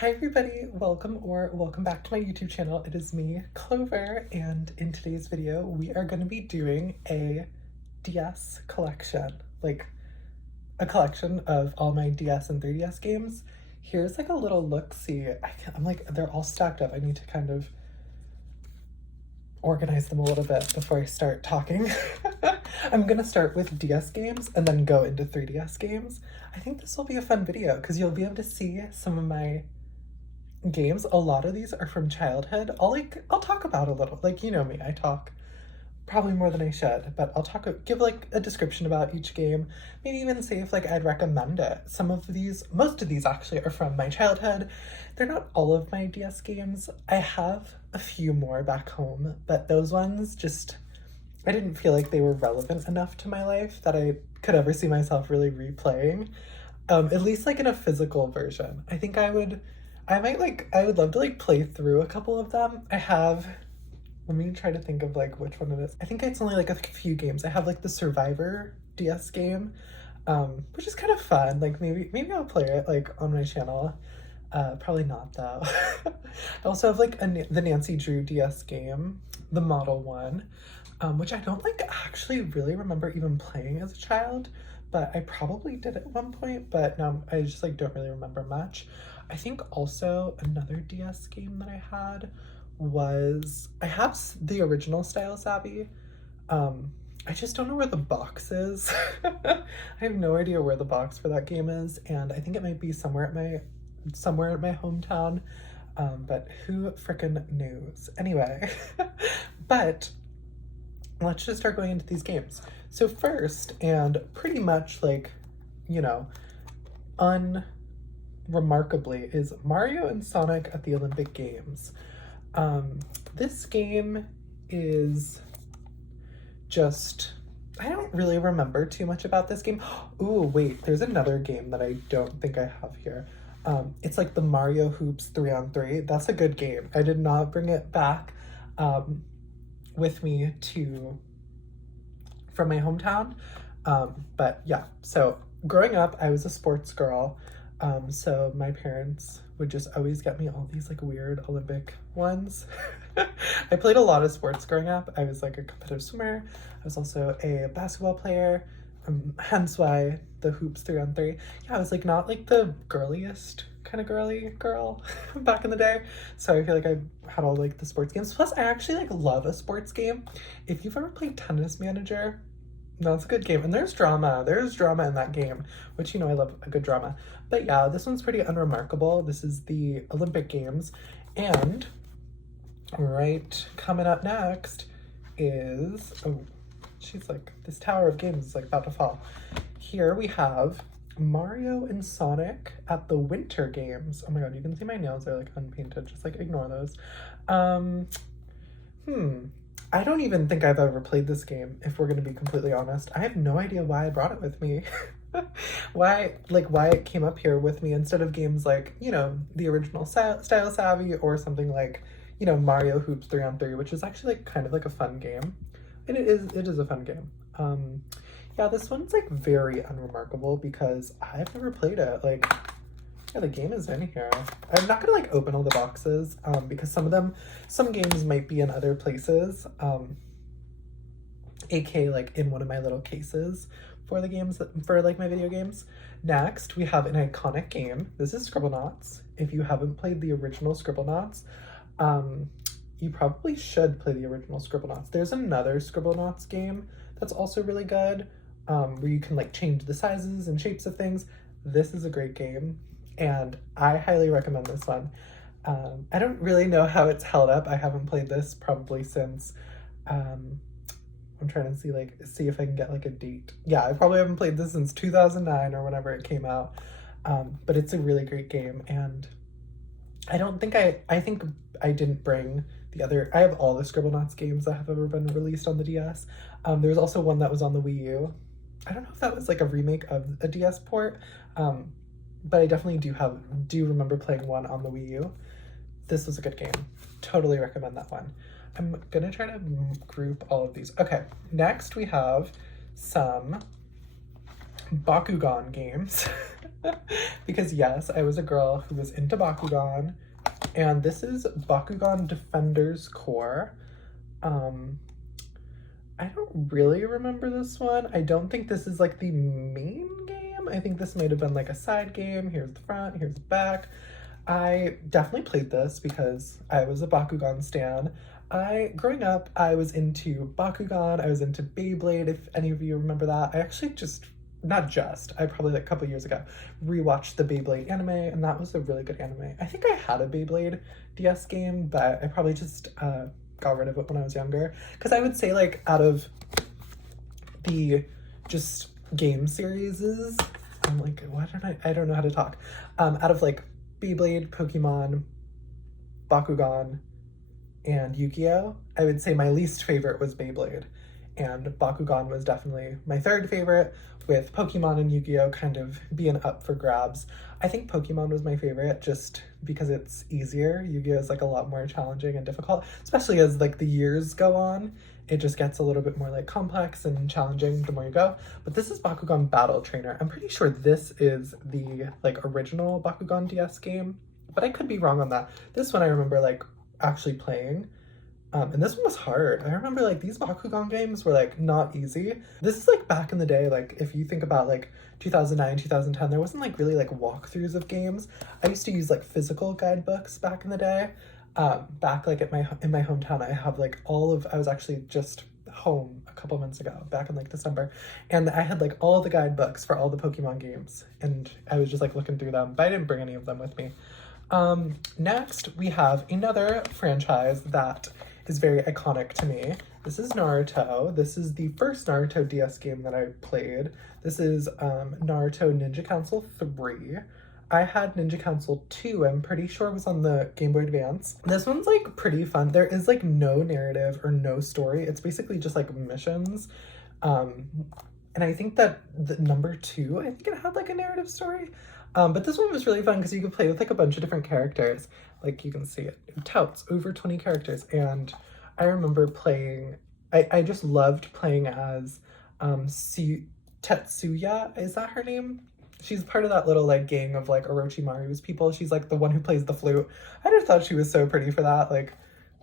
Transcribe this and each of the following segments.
Hi everybody, welcome back to my YouTube channel. It is me, Clover, and in today's video we are going to be doing a DS collection, like a collection of all my DS and 3DS games. Here's like a little look-see. I'm like, they're all stacked up. I need to kind of organize them a little bit before I start talking. I'm gonna start with DS games and then go into 3DS games. I think this will be a fun video because you'll be able to see some of my games. A lot of these are from childhood. I'll talk about a little, like, you know me, I talk probably more than I should, but give like a description about each game, maybe even say if like I'd recommend it. Most of these actually are from my childhood. They're not all of my DS games. I have a few more back home, but those ones I didn't feel like they were relevant enough to my life that I could ever see myself really replaying. At least like in a physical version. I would love to like play through a couple of them. Let me try to think of like which one it is. I think it's only like a few games. I have like the Survivor DS game, which is kind of fun. Like maybe I'll play it like on my channel. Probably not though. I also have like the Nancy Drew DS game, the model one, which I don't like actually really remember even playing as a child, but I probably did at one point, but now I just like don't really remember much. I think also another DS game that I had I have the original Stylus Abbey. I just don't know where the box is. I have no idea where the box for that game is, and I think it might be somewhere at my hometown, but who frickin' knows? Anyway, but let's just start going into these games. So first, and pretty much like, you know, unremarkably, is Mario and Sonic at the Olympic Games. This game is just, I don't really remember too much about this game. Ooh, wait, there's another game that I don't think I have here. It's like the Mario Hoops 3-on-3. That's a good game. I did not bring it back with me from my hometown. But yeah, so growing up, I was a sports girl. So my parents would just always get me all these like weird Olympic ones. I played a lot of sports growing up. I was like a competitive swimmer. I was also a basketball player. Hence why the hoops 3-on-3. Yeah, I was like not like the girliest kind of girly girl back in the day. So I feel like I had all like the sports games. Plus I actually like love a sports game. If you've ever played Tennis Manager, that's a good game. And there's drama. There's drama in that game, which, you know, I love a good drama. But yeah, this one's pretty unremarkable. This is the Olympic Games. And right coming up next is, oh, she's like, this tower of games is like about to fall. Here we have Mario and Sonic at the Winter Games. Oh my god, you can see my nails are like unpainted. Just like ignore those. I don't even think I've ever played this game, if we're going to be completely honest. I have no idea why I brought it with me. why it came up here with me instead of games like, you know, the original Stylus Abbey or something like, you know, Mario Hoops 3-on-3, which is actually like kind of like a fun game. And it is a fun game. Yeah, this one's like very unremarkable because I've never played it. Like, yeah, the game is in here. I'm not gonna like open all the boxes because some games might be in other places, aka like in one of my little cases for the games, for like my video games. Next, we have an iconic game. This is Scribblenauts. If you haven't played the original Scribblenauts, you probably should play the original Scribblenauts. There's another Scribblenauts game that's also really good, where you can like change the sizes and shapes of things. This is a great game, and I highly recommend this one. I don't really know how it's held up. I haven't played this probably since, I'm trying to see if I can get like a date. Yeah, I probably haven't played this since 2009 or whenever it came out. But it's a really great game, and I think I didn't bring I have all the Scribblenauts games that have ever been released on the DS. There's also one that was on the Wii U. I don't know if that was like a remake of a DS port, but I definitely do remember playing one on the Wii U. This was a good game. Totally recommend that one. I'm gonna try to group all of these. Okay, next we have some Bakugan games. Because yes, I was a girl who was into Bakugan, and this is Bakugan Defenders Core. Um, I don't really remember this one. I don't think this is like the main game. I think this might have been like a side game. Here's the front, here's the back. I definitely played this because I was a Bakugan stan. Growing up, I was into Bakugan, I was into Beyblade, if any of you remember that. I actually I probably like a couple years ago rewatched the Beyblade anime, and that was a really good anime. I think I had a Beyblade DS game, but I probably just got rid of it when I was younger. Because I would say, like, out of the just game series, I'm like, I don't know how to talk. Out of like Beyblade, Pokemon, Bakugan, and Yu-Gi-Oh! I would say my least favorite was Beyblade. And Bakugan was definitely my third favorite, with Pokemon and Yu-Gi-Oh! Kind of being up for grabs. I think Pokemon was my favorite just because it's easier. Yu-Gi-Oh! Is like a lot more challenging and difficult, especially as like the years go on. It just gets a little bit more like complex and challenging the more you go. But this is Bakugan Battle Trainer. I'm pretty sure this is the like original Bakugan DS game, but I could be wrong on that. This one I remember like actually playing. And this one was hard. I remember like these Bakugan games were like not easy. This is like back in the day, like if you think about like 2009, 2010, there wasn't like really like walkthroughs of games. I used to use like physical guidebooks back in the day. Back like in my hometown, I was actually just home a couple months ago, back in like December, and I had like all the guidebooks for all the Pokemon games, and I was just like looking through them, but I didn't bring any of them with me. Next we have another franchise that is very iconic to me. This is Naruto. This is the first Naruto DS game that I played. This is Naruto Ninja Council 3. I had Ninja Council 2, I'm pretty sure it was on the Game Boy Advance. This one's like pretty fun. There is like no narrative or no story. It's basically just like missions. And I think that the number 2, I think it had like a narrative story. But this one was really fun because you could play with like a bunch of different characters. Like you can see it touts over 20 characters. And I remember playing, I just loved playing as Tetsuya, is that her name? She's part of that little like gang of like Orochimaru's people. She's like the one who plays the flute. I just thought she was so pretty for that. Like,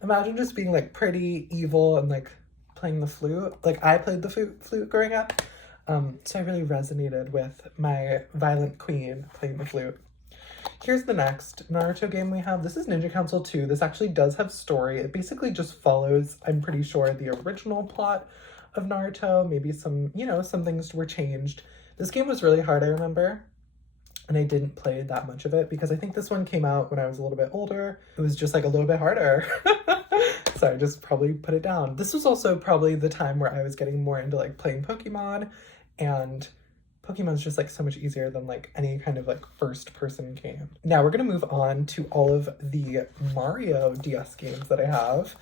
imagine just being like pretty, evil, and like playing the flute. Like I played the flute growing up. So I really resonated with my violent queen playing the flute. Here's the next Naruto game we have. This is Ninja Council 2. This actually does have story. It basically just follows, I'm pretty sure, the original plot of Naruto. Maybe some, some things were changed. This game was really hard, I remember, and I didn't play that much of it because I think this one came out when I was a little bit older. It was just like a little bit harder. So I just probably put it down. This was also probably the time where I was getting more into like playing Pokemon, and Pokemon's just like so much easier than like any kind of like first person game. Now we're gonna move on to all of the Mario DS games that I have.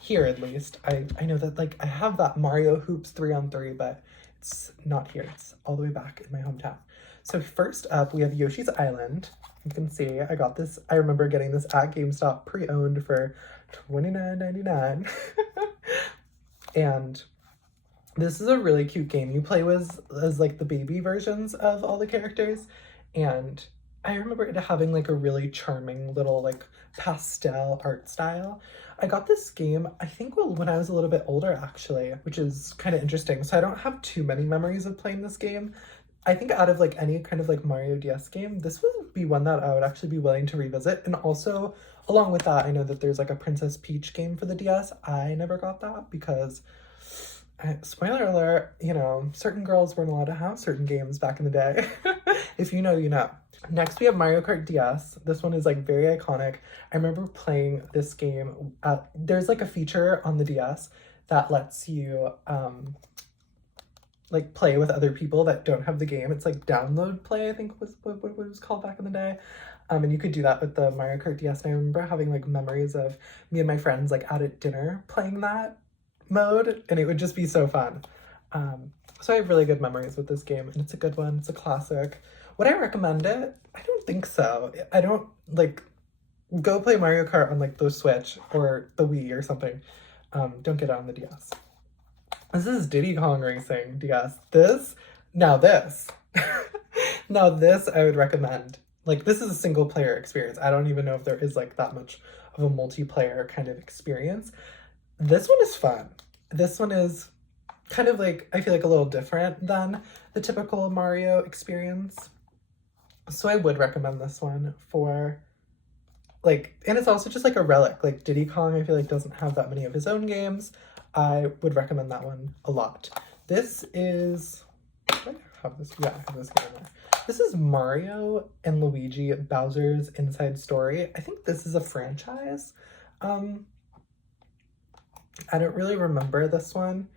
Here at least. I know that like I have that Mario Hoops 3-on-3, but it's not here. It's all the way back in my hometown. So first up, we have Yoshi's Island. You can see I got this. I remember getting this at GameStop pre-owned for $29.99. And this is a really cute game. You play as like the baby versions of all the characters. And I remember it having like a really charming little like pastel art style. I got this game, I think when I was a little bit older actually, which is kind of interesting. So I don't have too many memories of playing this game. I think out of like any kind of like Mario DS game, this would be one that I would actually be willing to revisit. And also along with that, I know that there's like a Princess Peach game for the DS. I never got that because spoiler alert, certain girls weren't allowed to have certain games back in the day. If you know, you know. Next, we have Mario Kart DS. This one is like very iconic. I remember playing this game. There's like a feature on the DS that lets you like play with other people that don't have the game. It's like download play, I think was what it was called back in the day. And you could do that with the Mario Kart DS. And I remember having like memories of me and my friends like out at dinner playing that mode, and it would just be so fun. So I have really good memories with this game, and it's a good one. It's a classic. Would I recommend it? I don't think so. I don't like go play Mario Kart on like the Switch or the Wii or something. Don't get it on the DS. This is Diddy Kong Racing DS. This Now this I would recommend. Like this is a single player experience. I don't even know if there is like that much of a multiplayer kind of experience. This one is fun. This one is kind of like, I feel like a little different than the typical Mario experience. So I would recommend this one for like, and it's also just like a relic. Like Diddy Kong, I feel like doesn't have that many of his own games. I would recommend that one a lot. This is, do I have this? Yeah, I have this game in there. This is Mario and Luigi Bowser's Inside Story. I think this is a franchise. I don't really remember this one.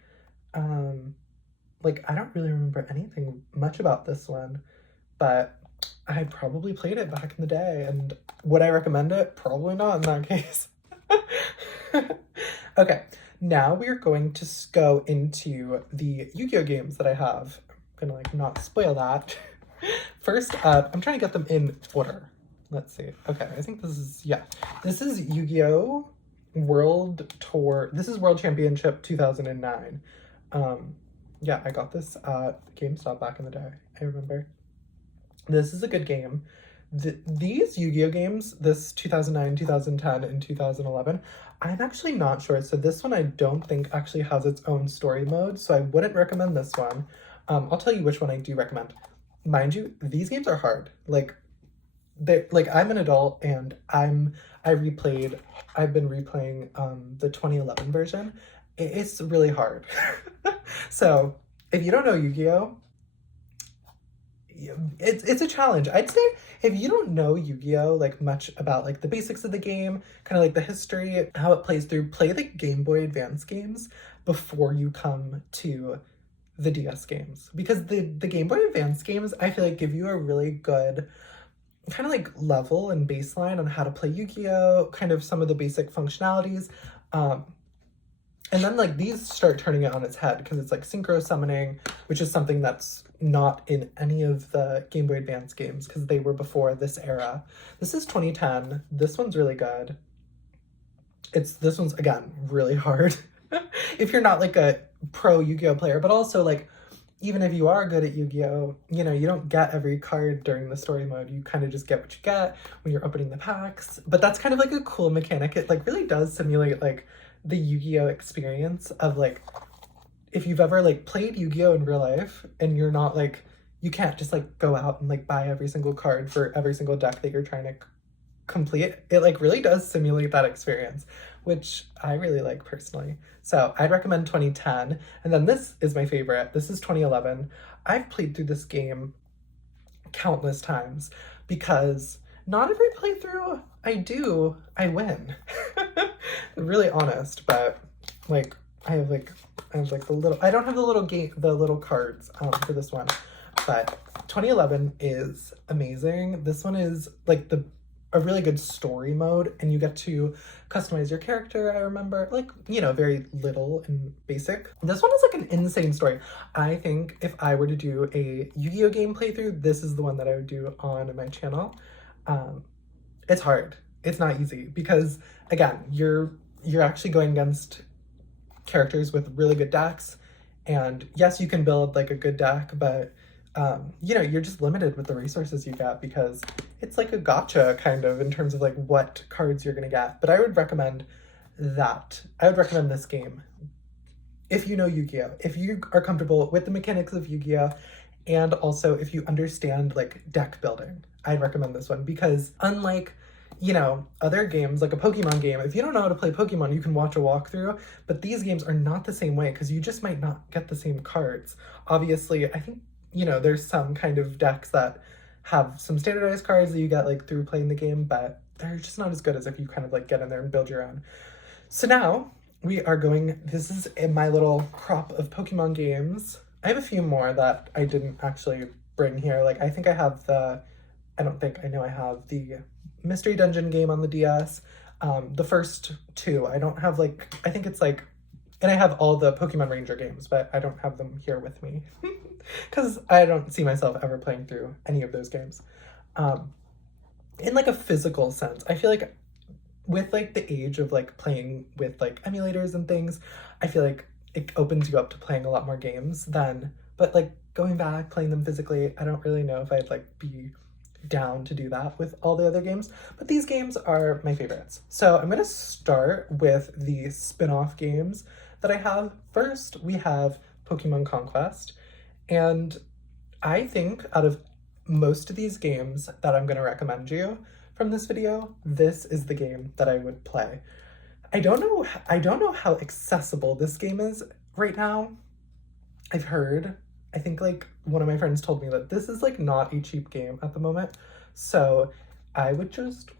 Like, I don't really remember anything much about this one, but I probably played it back in the day, and would I recommend it? Probably not in that case. Okay, now we are going to go into the Yu-Gi-Oh games that I have. I'm gonna like not spoil that. First up, I'm trying to get them in order. Let's see. Okay, I think this is, yeah. This is Yu-Gi-Oh! World Tour. This is World Championship 2009. Yeah, I got this at GameStop back in the day. I remember. This is a good game. These Yu-Gi-Oh games, this 2009, 2010, and 2011, I'm actually not sure. So this one I don't think actually has its own story mode, so I wouldn't recommend this one. I'll tell you which one I do recommend. Mind you, these games are hard. Like, I'm an adult and I've been replaying the 2011 version. It's really hard. So if you don't know Yu-Gi-Oh, it's a challenge. I'd say if you don't know Yu-Gi-Oh like much about like the basics of the game, kind of like the history, how it plays through, play the Game Boy Advance games before you come to the DS games, because the Game Boy Advance games I feel like give you a really good kind of like level and baseline on how to play Yu-Gi-Oh, kind of some of the basic functionalities. And then like these start turning it on its head because it's like synchro summoning, which is something that's not in any of the Game Boy Advance games because they were before this era. This is 2010. This one's really good. This one's again really hard. If you're not like a pro Yu-Gi-Oh player, but also like even if you are good at Yu-Gi-Oh, you know, you don't get every card during the story mode. You kind of just get what you get when you're opening the packs. But that's kind of like a cool mechanic. It like really does simulate like the Yu-Gi-Oh experience of like, if you've ever like played Yu-Gi-Oh in real life and you're not like, you can't just like go out and like buy every single card for every single deck that you're trying to complete. It like really does simulate that experience, which I really like personally. So I'd recommend 2010. And then this is my favorite. This is 2011. I've played through this game countless times because not every playthrough I win. Really honest, but like I have like the little, I don't have the little cards for this one, but 2011 is amazing. This one is like a really good story mode, and you get to customize your character. I remember, like, you know, very little and basic. This one is like an insane story. I think if I were to do a Yu-Gi-Oh game playthrough, this is the one that I would do on my channel. It's hard. It's not easy because again, you're actually going against characters with really good decks, and yes, you can build like a good deck, but you know, you're just limited with the resources you get because it's like a gotcha kind of in terms of like what cards you're gonna get. But I would recommend that. I would recommend this game if you know Yu-Gi-Oh, if you are comfortable with the mechanics of Yu-Gi-Oh, and also if you understand like deck building. I'd recommend this one because unlike, you know, other games like a Pokemon game, if you don't know how to play Pokemon, you can watch a walkthrough, but these games are not the same way because you just might not get the same cards. Obviously, I think, you know, there's some kind of decks that have some standardized cards that you get like through playing the game, but they're just not as good as if you kind of like get in there and build your own. So now we are going, this is in my little crop of Pokemon games. I have a few more that I didn't actually bring here. Like I think I have I know I have the Mystery Dungeon game on the DS. The first two, I don't have like, I think it's like, and I have all the Pokemon Ranger games, but I don't have them here with me because I don't see myself ever playing through any of those games. In like a physical sense, I feel like with like the age of like playing with like emulators and things, I feel like it opens you up to playing a lot more games than but like going back, playing them physically, I don't really know if I'd like be down to do that with all the other games, but these games are my favorites. So I'm gonna start with the spin-off games that I have. First, we have Pokemon Conquest, and I think out of most of these games that I'm gonna recommend you from this video, this is the game that I would play. I don't know how accessible this game is right now. I've heard, I think like one of my friends told me that this is like not a cheap game at the moment. So I would just,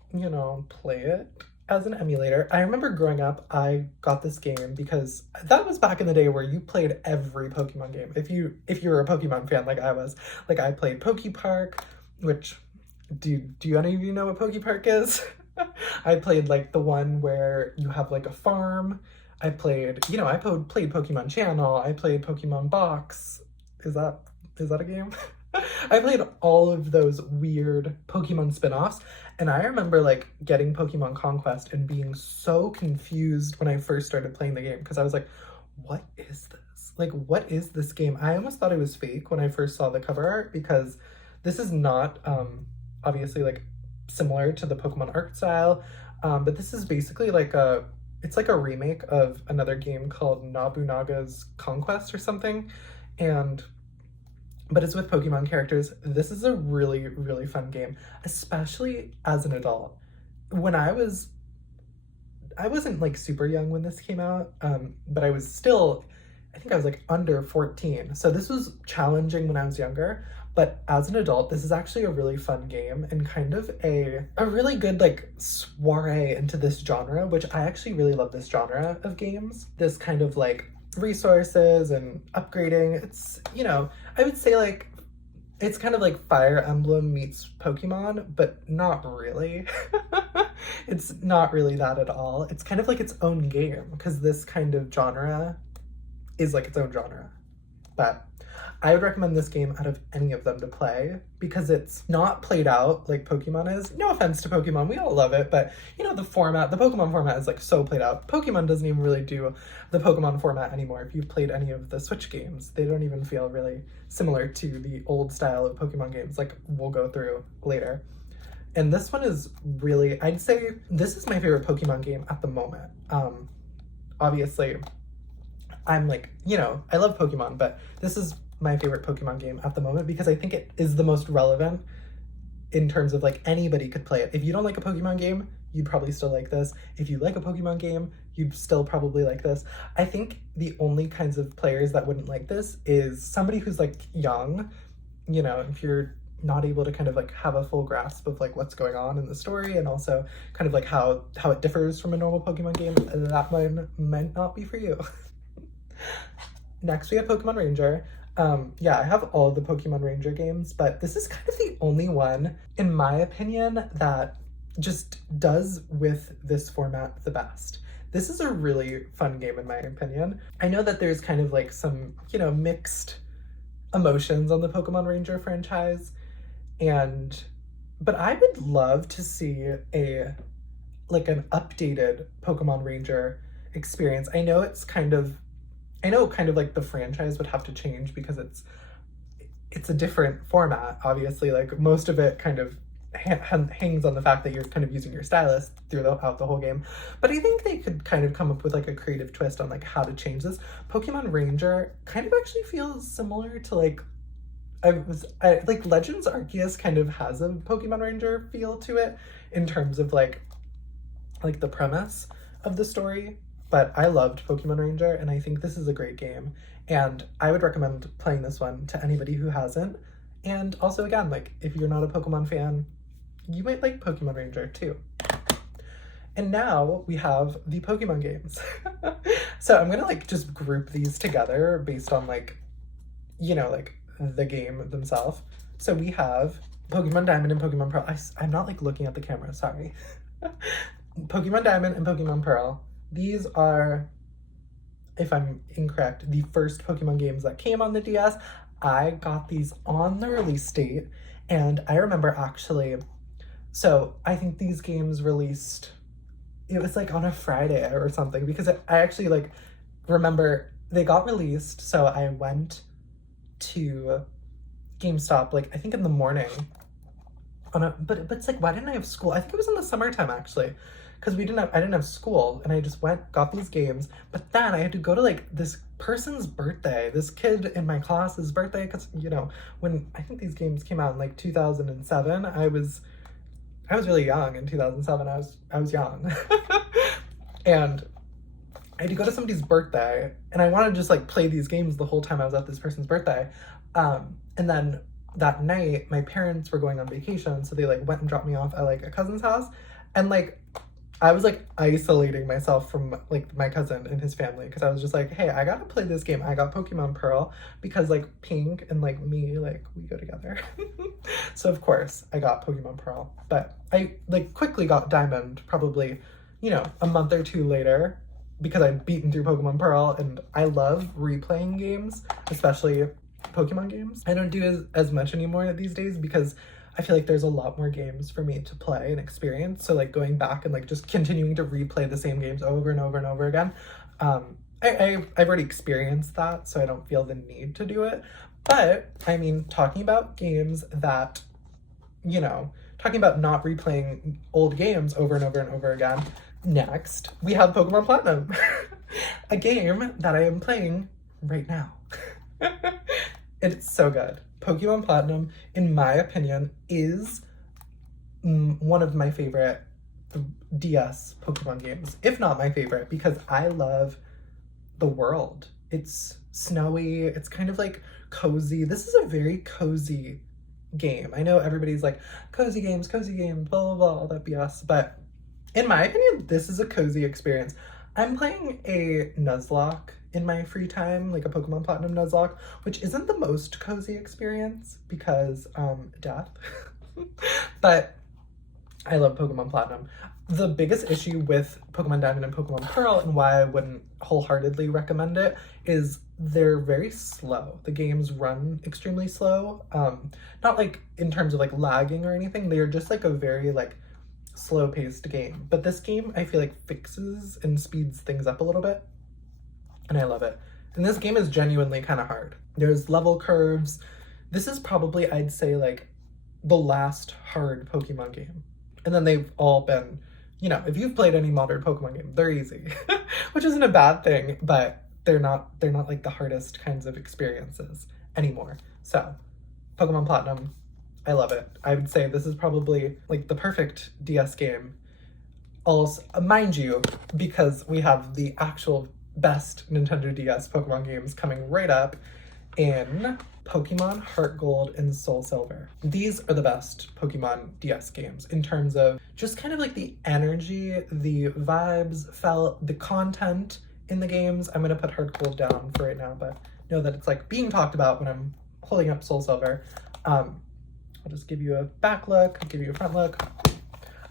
play it as an emulator. I remember growing up, I got this game because that was back in the day where you played every Pokemon game. If you were a Pokemon fan like I was, like I played Poke Park, which do any of you know what Poke Park is? I played like the one where you have like a farm. I played Pokemon Channel. I played Pokemon Box. Is that a game? I played all of those weird Pokemon spin-offs, and I remember like getting Pokemon Conquest and being so confused when I first started playing the game because I was like, what is this? Like, what is this game? I almost thought it was fake when I first saw the cover art because this is not obviously like similar to the Pokemon art style, but this is basically like it's like a remake of another game called Nobunaga's Conquest or something, but it's with Pokemon characters. This is a really, really fun game, especially as an adult. When I wasn't like super young when this came out, but I think I was like under 14. So this was challenging when I was younger, but as an adult, this is actually a really fun game and kind of a really good like soiree into this genre, which I actually really love this genre of games. This kind of like resources and upgrading. It's, I would say like it's kind of like Fire Emblem meets Pokemon, but not really. It's not really that at all. It's kind of like its own game because this kind of genre is like its own genre. But I would recommend this game out of any of them to play because it's not played out like Pokemon is. No offense to Pokemon, we all love it, but the Pokemon format is like so played out. Pokemon doesn't even really do the Pokemon format anymore. If you've played any of the Switch games, they don't even feel really similar to the old style of Pokemon games like we'll go through later. And this one is really, I'd say this is my favorite Pokemon game at the moment. Obviously, I'm like, I love Pokemon, but this is my favorite Pokemon game at the moment because I think it is the most relevant in terms of like anybody could play it. If you don't like a Pokemon game, you'd probably still like this. If you like a Pokemon game, you'd still probably like this. I think the only kinds of players that wouldn't like this is somebody who's like young, if you're not able to kind of like have a full grasp of like what's going on in the story and also kind of like how it differs from a normal Pokemon game, that one might not be for you. Next, we have Pokemon Ranger. I have all of the Pokemon Ranger games, but this is kind of the only one, in my opinion, that just does with this format the best. This is a really fun game, in my opinion. I know that there's kind of like some, mixed emotions on the Pokemon Ranger franchise, but I would love to see an updated Pokemon Ranger experience. I know kind of like the franchise would have to change because it's a different format, obviously. Like most of it kind of hangs on the fact that you're kind of using your stylus throughout the whole game. But I think they could kind of come up with like a creative twist on like how to change this. Pokemon Ranger kind of actually feels similar to like Legends Arceus kind of has a Pokemon Ranger feel to it in terms of like the premise of the story. But I loved Pokemon Ranger, and I think this is a great game. And I would recommend playing this one to anybody who hasn't. And also, again, like, if you're not a Pokemon fan, you might like Pokemon Ranger, too. And now we have the Pokemon games. So I'm gonna, just group these together based on, the game themselves. So we have Pokemon Diamond and Pokemon Pearl. I'm not, looking at the camera, sorry. Pokemon Diamond and Pokemon Pearl. These are, if I'm incorrect, the first Pokemon games that came on the DS. I got these on the release date, and I remember actually, so I think these games released, it was on a Friday or something, because I actually remember they got released, so I went to GameStop, like I think in the morning but it's like, why didn't I have school? I think it was in the summertime actually, because I didn't have school, and I just got these games. But then I had to go to like this person's birthday, this kid in my class's birthday, because when I think these games came out in like 2007, I was really young in 2007. I was young, and I had to go to somebody's birthday, and I wanted to just like play these games the whole time I was at this person's birthday, and then that night my parents were going on vacation, so they like went and dropped me off at like a cousin's house, and like I was like isolating myself from like my cousin and his family, because I was just like, hey, I gotta play this game. I got Pokemon Pearl because like Pink and like me, like we go together. So of course I got Pokemon Pearl, but I like quickly got Diamond probably a month or two later, because I'd beaten through Pokemon Pearl, and I love replaying games, especially Pokemon games. I don't do as much anymore these days because I feel like there's a lot more games for me to play and experience. So like going back and like just continuing to replay the same games over and over and over again. I've already experienced that, so I don't feel the need to do it. But I mean, talking about games that, talking about not replaying old games over and over and over again. Next, we have Pokemon Platinum, a game that I am playing right now. It's so good. Pokemon Platinum, in my opinion, is one of my favorite DS Pokemon games, if not my favorite, because I love the world. It's snowy, it's kind of like cozy. This is a very cozy game. I know everybody's like, cozy games, blah, blah, blah, all that BS, but in my opinion, this is a cozy experience. I'm playing a Nuzlocke in my free time, like a Pokemon Platinum Nuzlocke, which isn't the most cozy experience because death. But I love Pokemon Platinum. The biggest issue with Pokemon Diamond and Pokemon Pearl, and why I wouldn't wholeheartedly recommend it, is they're very slow. The games run extremely slow. Not like in terms of like lagging or anything. They're just like a very like slow-paced game. But this game, I feel like, fixes and speeds things up a little bit, and I love it. And this game is genuinely kind of hard. There's level curves. This is probably, I'd say, like the last hard Pokemon game. And then they've all been, if you've played any modern Pokemon game, they're easy, which isn't a bad thing, but they're not like the hardest kinds of experiences anymore. So Pokemon Platinum, I love it. I would say this is probably like the perfect DS game. Also, mind you, because we have the actual best Nintendo DS Pokemon games coming right up in Pokemon Heart Gold and Soul Silver. These are the best Pokemon DS games in terms of just kind of like the energy, the vibes, felt, the content in the games. I'm gonna put Heart Gold down for right now, but know that it's like being talked about when I'm holding up Soul Silver. I'll just give you a back look, give you a front look.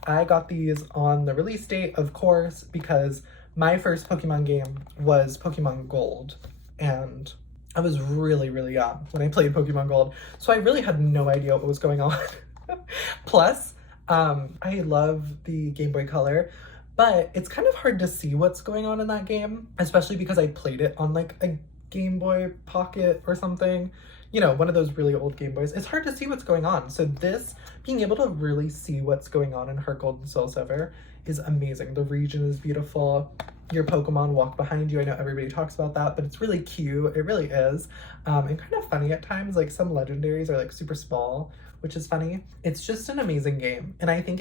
I got these on the release date, of course, because my first Pokemon game was Pokemon Gold, and I was really, really young when I played Pokemon Gold, so I really had no idea what was going on. Plus, I love the Game Boy Color, but it's kind of hard to see what's going on in that game, especially because I played it on like a Game Boy Pocket or something. One of those really old Game Boys. It's hard to see what's going on. So this, being able to really see what's going on in Heart Gold and Soul Silver is amazing. The region is beautiful. Your Pokemon walk behind you. I know everybody talks about that, but it's really cute. It really is. And kind of funny at times. Like some legendaries are like super small, which is funny. It's just an amazing game. And I think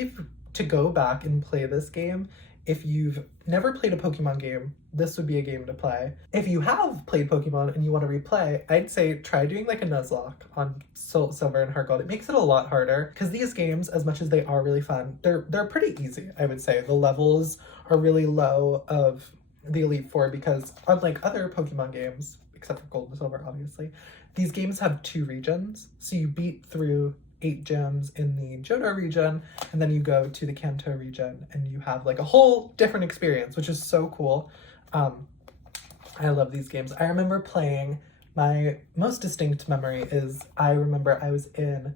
to go back and play this game, if you've never played a Pokemon game, this would be a game to play. If you have played Pokemon and you want to replay, I'd say try doing like a Nuzlocke on Soul Silver and Heart Gold. It makes it a lot harder because these games, as much as they are really fun, they're pretty easy, I would say. The levels are really low of the Elite Four because unlike other Pokemon games, except for Gold and Silver, obviously, these games have 2 regions. So you beat through 8 gyms in the Johto region, and then you go to the Kanto region, and you have like a whole different experience, which is so cool. I love these games. I remember playing, my most distinct memory is I remember I was in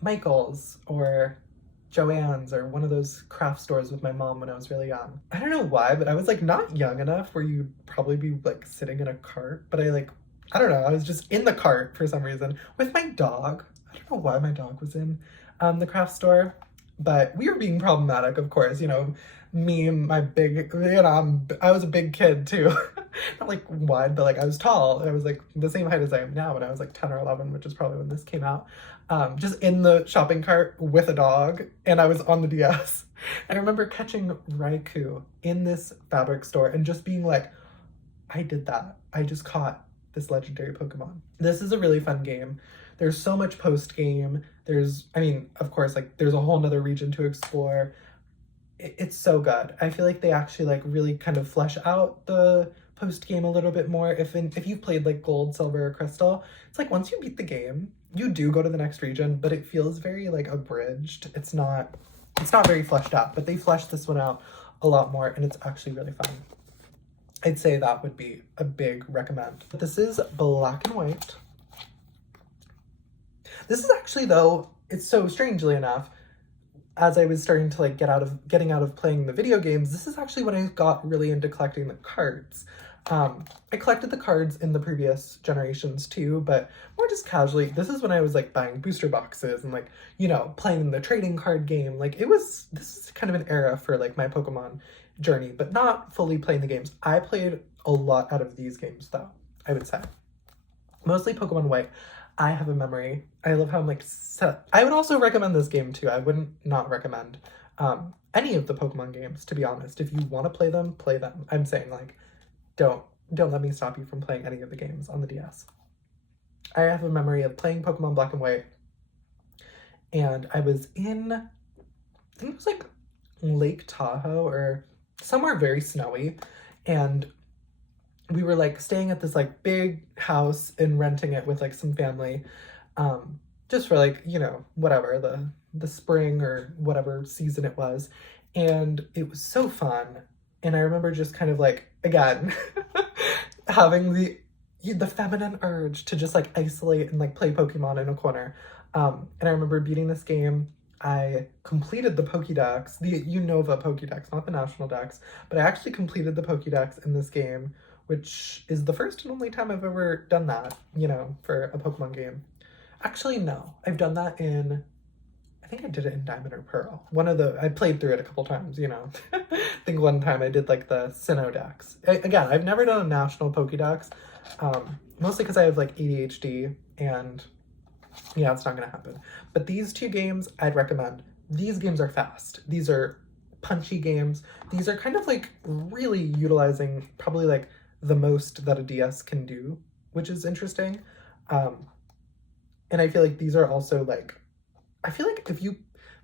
Michael's or Joann's or one of those craft stores with my mom when I was really young. I don't know why, but I was like not young enough where you'd probably be like sitting in a cart, but I like I don't know, I was just in the cart for some reason with my dog. I don't know why my dog was in the craft store, but we were being problematic, of course, you know, me, my big, you know, I was a big kid too. Not like wide, but like I was tall. I was like the same height as I am now when I was like 10 or 11, which is probably when this came out. Just in the shopping cart with a dog, and I was on the DS. And I remember catching Raikou in this fabric store and just being like, I did that. I just caught this legendary Pokemon. This is a really fun game. There's so much post game. There's, I mean, of course, like there's a whole nother region to explore. It's so good. I feel like they actually like really kind of flesh out the post game a little bit more. If you've played like Gold, Silver, or Crystal, it's like once you beat the game, you do go to the next region, but it feels very like abridged. It's not very fleshed out, but they fleshed this one out a lot more, and it's actually really fun. I'd say that would be a big recommend. This is Black and White. This is actually, though, it's so strangely enough, as I was starting to like getting out of playing the video games, this is actually when I got really into collecting the cards. I collected the cards in the previous generations too, but more just casually. This is when I was like buying booster boxes and like, you know, playing the trading card game. Like this is kind of an era for like my Pokemon journey, but not fully playing the games. I played a lot out of these games though, I would say. Mostly Pokemon White. I have a memory. I love how I'm like set. I would also recommend this game too. I wouldn't not recommend any of the Pokemon games, to be honest. If you want to play them, play them. I'm saying like, don't let me stop you from playing any of the games on the DS. I have a memory of playing Pokemon Black and White, and I was in, I think it was like Lake Tahoe or somewhere very snowy, and we were like staying at this like big house and renting it with like some family, just for like, you know, whatever, the spring or whatever season it was. And it was so fun. And I remember just kind of like, again, having the feminine urge to just like isolate and like play Pokemon in a corner. And I remember beating this game. I completed the Pokédex, the Unova Pokédex, not the National Dex, but I actually completed the Pokédex in this game, which is the first and only time I've ever done that, you know, for a Pokemon game. Actually, no. I've done that in, I think I did it in Diamond or Pearl. I played through it a couple times, you know. I think one time I did like the Sinnoh Dex. Again, I've never done a National Pokédex, mostly because I have like ADHD and yeah, it's not gonna happen. But these two games I'd recommend. These games are fast. These are punchy games. These are kind of like really utilizing probably like the most that a DS can do, which is interesting. And I feel like these are also like, I feel like if you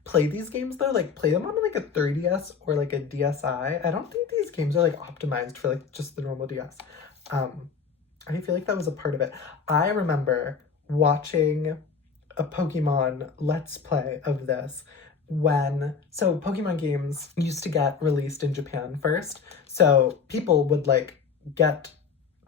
play these games though, like play them on like a 3DS or like a DSi. I don't think these games are like optimized for like just the normal DS. I feel like that was a part of it. I remember watching a Pokemon Let's Play of this so Pokemon games used to get released in Japan first. So people would like get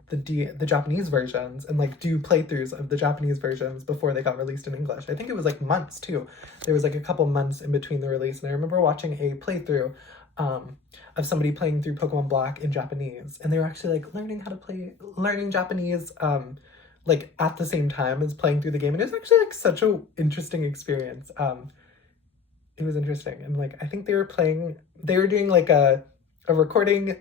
the Japanese versions and like do playthroughs of the Japanese versions before they got released in English. I think it was like months too. There was like a couple months in between the release, and I remember watching a playthrough of somebody playing through Pokemon Black in Japanese, and they were actually like learning Japanese like at the same time as playing through the game, and it was actually like such a interesting experience. It was interesting, and like I think they were doing like a recording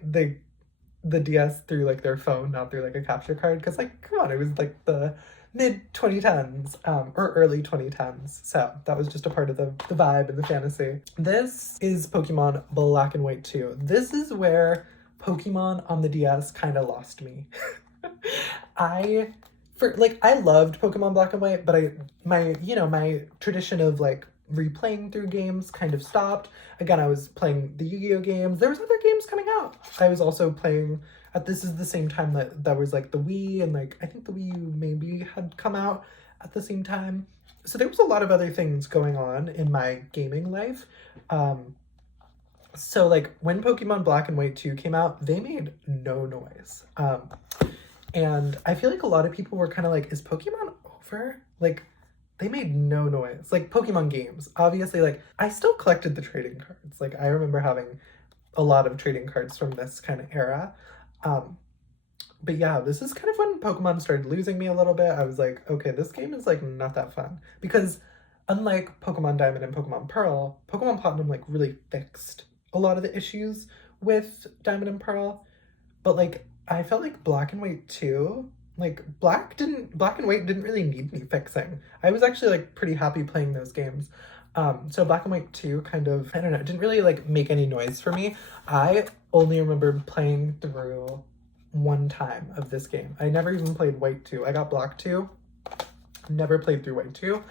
the DS through like their phone, not through like a capture card, because like come on, it was like the mid 2010s or early 2010s, so that was just a part of the vibe and the fantasy. This is Pokemon Black and White 2. This is where Pokemon on the DS kind of lost me. I loved Pokemon Black and White, but my tradition of like replaying through games kind of stopped. Again, I was playing the Yu-Gi-Oh games. There was other games coming out. I was also playing this is the same time that was like the Wii, and like I think the Wii U maybe had come out at the same time. So there was a lot of other things going on in my gaming life. So like when Pokemon Black and White 2 came out, they made no noise. And I feel like a lot of people were kind of like, is Pokemon over? Like, they made no noise. Like, Pokemon games, obviously, like, I still collected the trading cards. Like, I remember having a lot of trading cards from this kind of era. But yeah, this is kind of when Pokemon started losing me a little bit. I was like, okay, this game is like not that fun. Because unlike Pokemon Diamond and Pokemon Pearl, Pokemon Platinum like really fixed a lot of the issues with Diamond and Pearl. But like I felt like Black and White too. Like Black and White didn't really need me fixing. I was actually like pretty happy playing those games. So Black and White 2 kind of, I don't know, didn't really like make any noise for me. I only remember playing through one time of this game. I never even played White 2. I got Black 2, never played through White 2.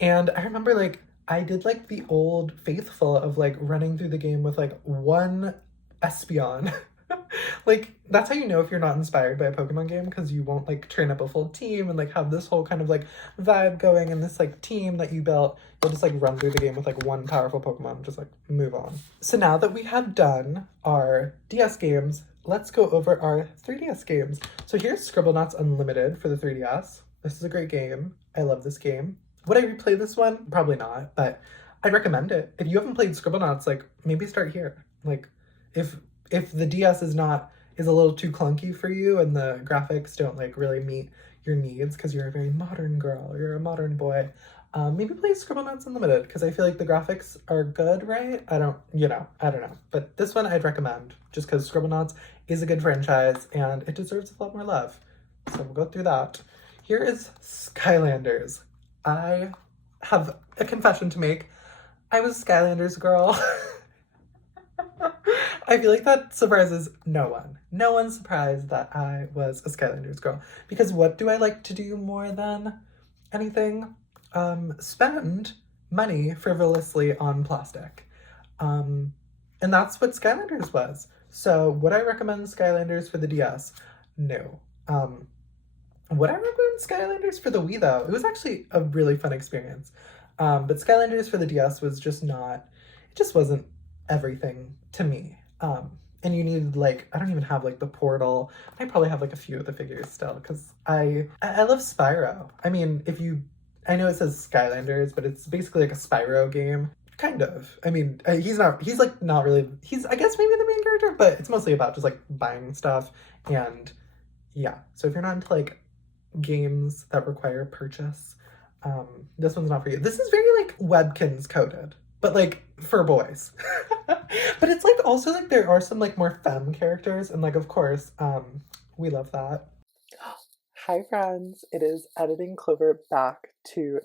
And I remember like I did like the old faithful of like running through the game with like one Espeon. Like that's how you know if you're not inspired by a Pokemon game, because you won't like train up a full team and like have this whole kind of like vibe going and this like team that you built. You'll just like run through the game with like one powerful Pokemon and just like move on. So now that we have done our DS games, let's go over our 3DS games. So here's Scribblenauts Unlimited for the 3DS. This is a great game. I love this game. Would I replay this one? Probably not, but I'd recommend it. If you haven't played Scribblenauts, like maybe start here. Like if the DS is a little too clunky for you and the graphics don't like really meet your needs because you're a very modern girl, you're a modern boy, maybe play Scribblenauts Unlimited because I feel like the graphics are good, right? I don't know. But this one I'd recommend just because Scribblenauts is a good franchise and it deserves a lot more love. So we'll go through that. Here is Skylanders. I have a confession to make. I was a Skylanders girl. I feel like that surprises no one. No one's surprised that I was a Skylanders girl. Because what do I like to do more than anything? Spend money frivolously on plastic. And that's what Skylanders was. So would I recommend Skylanders for the DS? No. Would I recommend Skylanders for the Wii though? It was actually a really fun experience. But Skylanders for the DS was just not, it just wasn't everything to me. And you needed like, I don't even have like the portal. I probably have like a few of the figures still because I love Spyro. I mean, I know it says Skylanders, but it's basically like a Spyro game. Kind of. I mean, he's not really, he's, I guess maybe the main character, but it's mostly about just like buying stuff. And yeah, so if you're not into like games that require purchase, this one's not for you. This is very like Webkins coded, but like for boys. But it's like also like there are some like more femme characters and like of course we love that. Hi friends, it is Editing Clover back to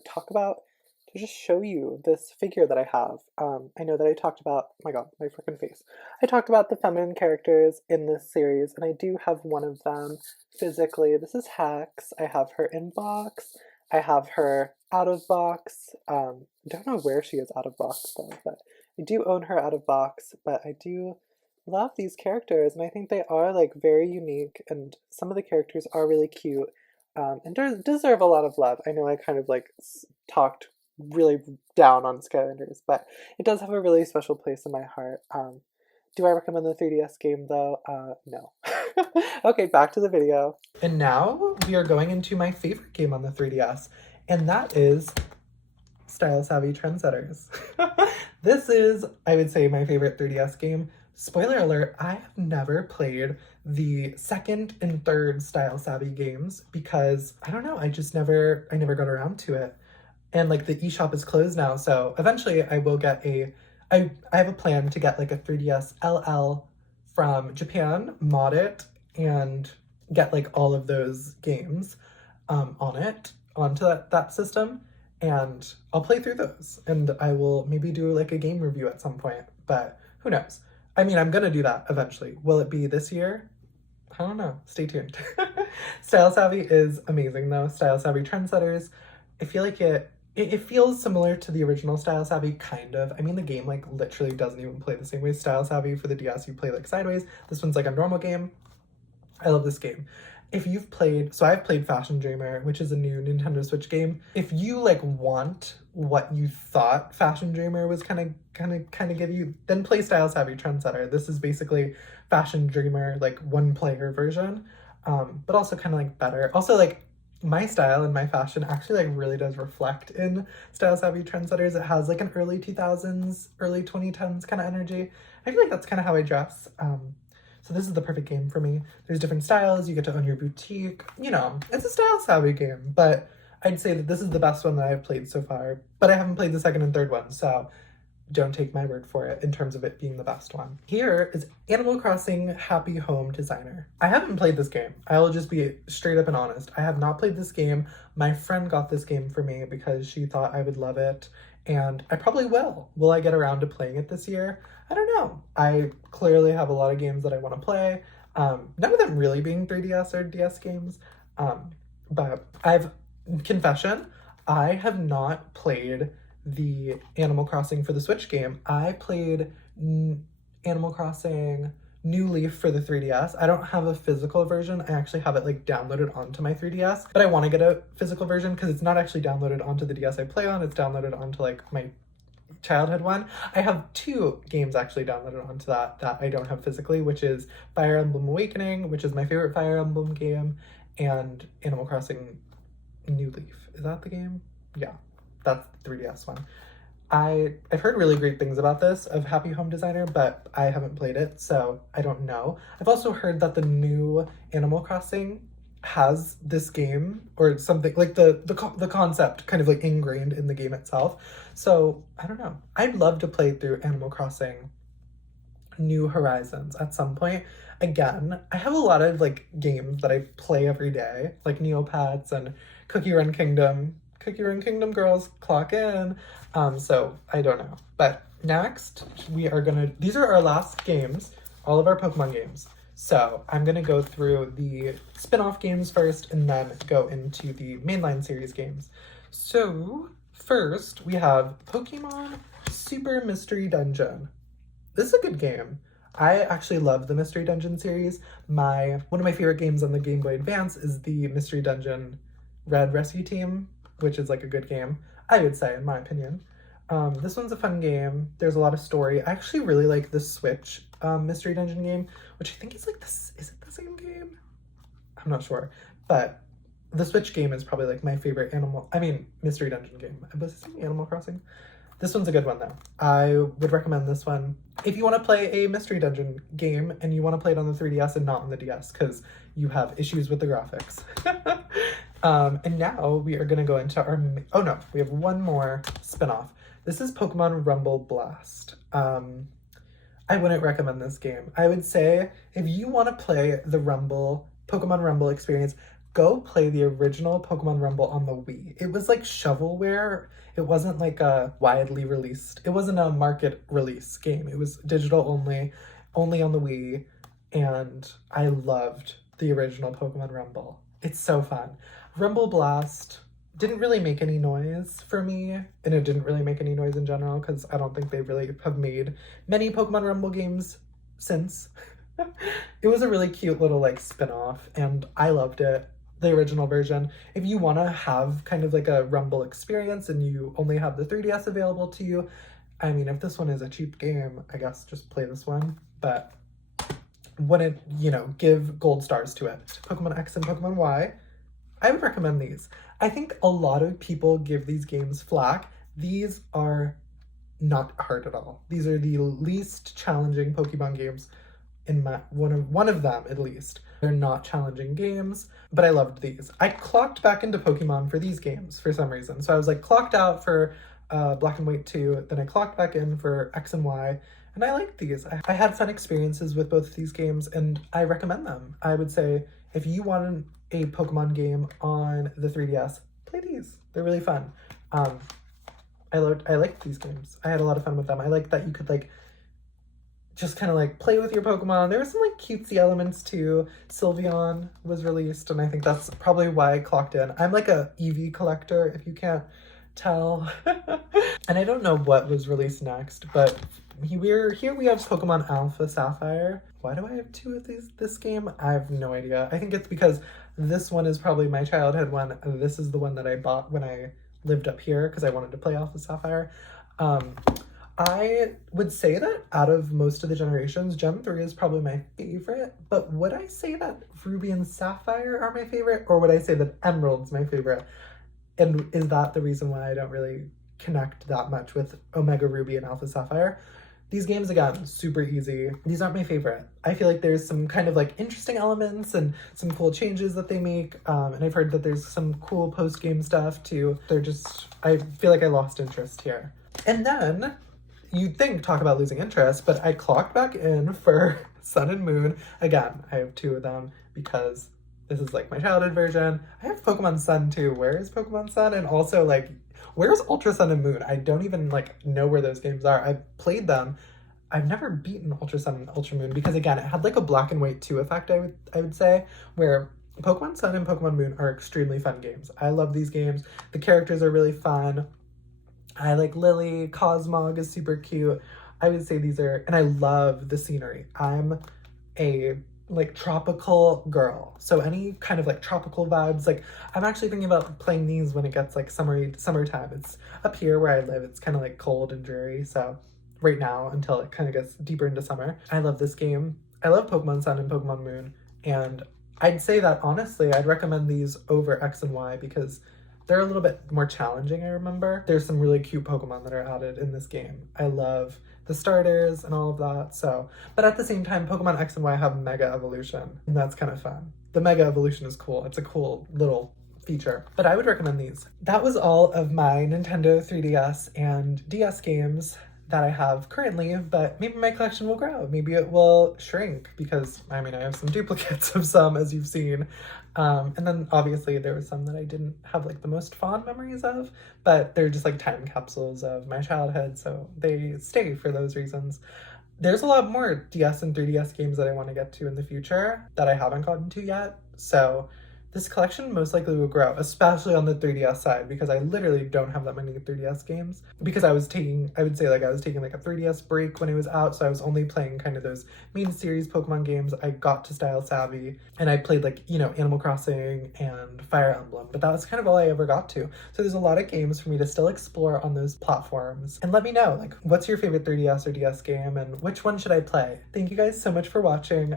just show you this figure that I have. I know that I talked about, oh my god, my freaking face. I talked about the feminine characters in this series and I do have one of them physically. This is Hex. I have her in box. I have her out of box. Don't know where she is out of box though, but I do own her out of box, but I do love these characters and I think they are like very unique and some of the characters are really cute and deserve a lot of love. I know I kind of like talked really down on Skylanders, but it does have a really special place in my heart. Do I recommend the 3DS game though? No. Okay, back to the video. And now we are going into my favorite game on the 3DS, and that is Style Savvy Trendsetters. This is, I would say, my favorite 3DS game. Spoiler alert, I have never played the second and third Style Savvy games because, I don't know, I never got around to it. And like the eShop is closed now, so eventually I will get I have a plan to get like a 3DS LL from Japan, mod it, and get like all of those games onto that system, and I'll play through those, and I will maybe do like a game review at some point, but who knows? I mean, I'm gonna do that eventually. Will it be this year? I don't know. Stay tuned. Style Savvy is amazing though. Style Savvy Trendsetters. I feel like it feels similar to the original Style Savvy, kind of. I mean, the game, like, literally doesn't even play the same way. Style Savvy for the DS, you play, like, sideways. This one's, like, a normal game. I love this game. If you've played... So I've played Fashion Dreamer, which is a new Nintendo Switch game. If you, like, want what you thought Fashion Dreamer was kind of give you, then play Style Savvy Trendsetter. This is basically Fashion Dreamer, like, one-player version, but also kind of, like, better. Also, like, my style and my fashion actually like really does reflect in Style Savvy Trendsetters. It has like an early 2000s, early 2010s kind of energy. I feel like that's kind of how I dress. So this is the perfect game for me. There's different styles, you get to own your boutique. You know, it's a style savvy game, but I'd say that this is the best one that I've played so far. But I haven't played the second and third one, so don't take my word for it in terms of it being the best one. Here is Animal Crossing Happy Home Designer. I haven't played this game. I will just be straight up and honest. I have not played this game. My friend got this game for me because she thought I would love it, and I probably will. Will I get around to playing it this year? I don't know. I clearly have a lot of games that I want to play. None of them really being 3DS or DS games. But confession, I have not played the Animal Crossing for the Switch game. I played Animal Crossing New Leaf for the 3DS. I don't have a physical version. I actually have it like downloaded onto my 3DS, but I want to get a physical version because it's not actually downloaded onto the DS I play on. It's downloaded onto like my childhood one. I have 2 games actually downloaded onto that I don't have physically, which is Fire Emblem Awakening, which is my favorite Fire Emblem game, and Animal Crossing New Leaf. Is that the game? Yeah. That's the 3DS one. I've heard really great things about this, of Happy Home Designer, but I haven't played it, so I don't know. I've also heard that the new Animal Crossing has this game, or something, like the concept kind of like ingrained in the game itself. So, I don't know. I'd love to play through Animal Crossing New Horizons at some point. Again, I have a lot of like games that I play every day, like Neopets and Cookie Run Kingdom. Cookie Run Kingdom girls, clock in. So I don't know. But next, these are our last games, all of our Pokemon games. So I'm gonna go through the spin-off games first and then go into the mainline series games. So first, we have Pokemon Super Mystery Dungeon. This is a good game. I actually love the Mystery Dungeon series. One of my favorite games on the Game Boy Advance is the Mystery Dungeon Red Rescue Team, which is like a good game, I would say, in my opinion. This one's a fun game. There's a lot of story. I actually really like the Switch Mystery Dungeon game, which I think is like this. Is it the same game? I'm not sure. But the Switch game is probably like my favorite Mystery Dungeon game. Was it Animal Crossing? This one's a good one though. I would recommend this one if you want to play a Mystery Dungeon game and you want to play it on the 3DS and not on the DS because you have issues with the graphics. And now we are going to go into we have one more spinoff. This is Pokemon Rumble Blast. I wouldn't recommend this game. I would say if you want to play the Pokemon Rumble experience, go play the original Pokemon Rumble on the Wii. It was like shovelware. It wasn't like a widely released, it wasn't a market release game. It was digital only on the Wii. And I loved the original Pokemon Rumble. It's so fun. Rumble Blast didn't really make any noise for me, and it didn't really make any noise in general because I don't think they really have made many Pokemon Rumble games since. It was a really cute little like spin-off, and I loved it, the original version. If you want to have kind of like a Rumble experience and you only have the 3DS available to you, I mean, if this one is a cheap game, I guess just play this one, but wouldn't, give gold stars to it. Pokemon X and Pokemon Y, I would recommend these. I think a lot of people give these games flack. These are not hard at all. These are the least challenging Pokemon games in one of them at least. They're not challenging games, but I loved these. I clocked back into Pokemon for these games for some reason. So I was like clocked out for Black and White 2, then I clocked back in for X and Y, and I liked these. I had fun experiences with both of these games, and I recommend them. I would say if you want a Pokemon game on the 3DS, play these. They're really fun. I liked these games. I had a lot of fun with them. I liked that you could like just kind of like play with your Pokemon. There were some like cutesy elements too. Sylveon was released, and I think that's probably why I clocked in. I'm like a Eevee collector, if you can't tell. And I don't know what was released next, but here we have Pokemon Alpha Sapphire. Why do I have 2 of this game? I have no idea. I think it's because this one is probably my childhood one. This is the one that I bought when I lived up here because I wanted to play Alpha Sapphire. I would say that out of most of the generations, Gen 3 is probably my favorite, but would I say that Ruby and Sapphire are my favorite, or would I say that Emerald's my favorite? And is that the reason why I don't really connect that much with Omega Ruby and Alpha Sapphire? These games, again, super easy. These aren't my favorite. I feel like there's some kind of like interesting elements and some cool changes that they make. And I've heard that there's some cool post-game stuff too. I feel like I lost interest here. And then you'd think, talk about losing interest, but I clocked back in for Sun and Moon. Again, I have 2 of them because this is like my childhood version. I have Pokemon Sun too. Where is Pokemon Sun? And also like, where's Ultra Sun and Moon? I don't even like know where those games are. I've played them. I've never beaten Ultra Sun and Ultra Moon because again, it had like a black and white 2 effect, I would say, where Pokemon Sun and Pokemon Moon are extremely fun games. I love these games. The characters are really fun. I like Lily. Cosmog is super cute. I would say these are, and I love the scenery. I'm a like tropical girl, so any kind of like tropical vibes, like I'm actually thinking about playing these when it gets like summertime. It's up here where I live, it's kind of like cold and dreary, so right now until it kind of gets deeper into summer. I love this game. I love Pokemon Sun and Pokemon Moon, and I'd say that honestly I'd recommend these over X and Y because they're a little bit more challenging. I remember there's some really cute Pokemon that are added in this game. I love the starters and all of that. So, but at the same time, Pokemon X and Y have Mega Evolution, and that's kind of fun. The Mega Evolution is cool. It's a cool little feature, but I would recommend these. That was all of my Nintendo 3DS and DS games that I have currently, but maybe my collection will grow. Maybe it will shrink because, I mean, I have some duplicates of some, as you've seen. And then obviously there was some that I didn't have like the most fond memories of, but they're just like time capsules of my childhood, so they stay for those reasons. There's a lot more DS and 3DS games that I want to get to in the future that I haven't gotten to yet, so this collection most likely will grow, especially on the 3DS side, because I literally don't have that many 3DS games. Because I was taking like a 3DS break when it was out, so I was only playing kind of those main series Pokemon games. I got to Style Savvy, and I played like, you know, Animal Crossing and Fire Emblem, but that was kind of all I ever got to. So there's a lot of games for me to still explore on those platforms. And let me know, like, what's your favorite 3DS or DS game, and which one should I play? Thank you guys so much for watching.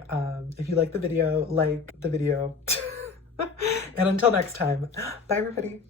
If you like the video, like the video. And until next time, bye everybody.